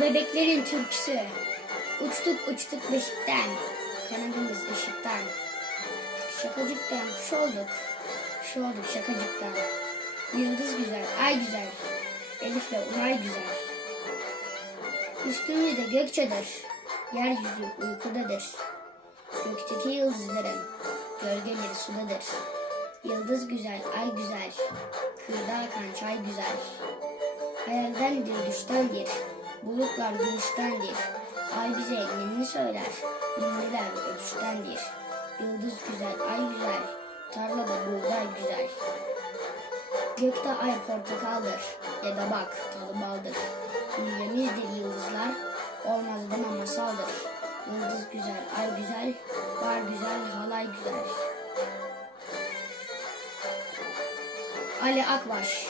Bebeklerin türküsü. Uçtuk uçtuk beşikten, kanadımız ışıktan. Şakacıktan kuş olduk, kuş olduk şakacıktan. Yıldız güzel, ay güzel, Elif'le Umay güzel. Üstümüzde gök çadır, yeryüzü uykudadır. Gökteki yıldızların gölgeleri sudadır. Yıldız güzel, ay güzel, kırda akan çay güzel. Hayaldendir, düştendir, bulutlar gümüştendir. Ay bize elini söyler, ünlüler ölçtendir. Yıldız güzel, ay güzel, tarlada buğday güzel. Gökte ay portakaldır, ya da bak tadı baldır. Ünlemizdir yıldızlar, olmazdan ama masaldır. Yıldız güzel, ay güzel, var güzel, halay güzel. Ali Akbaş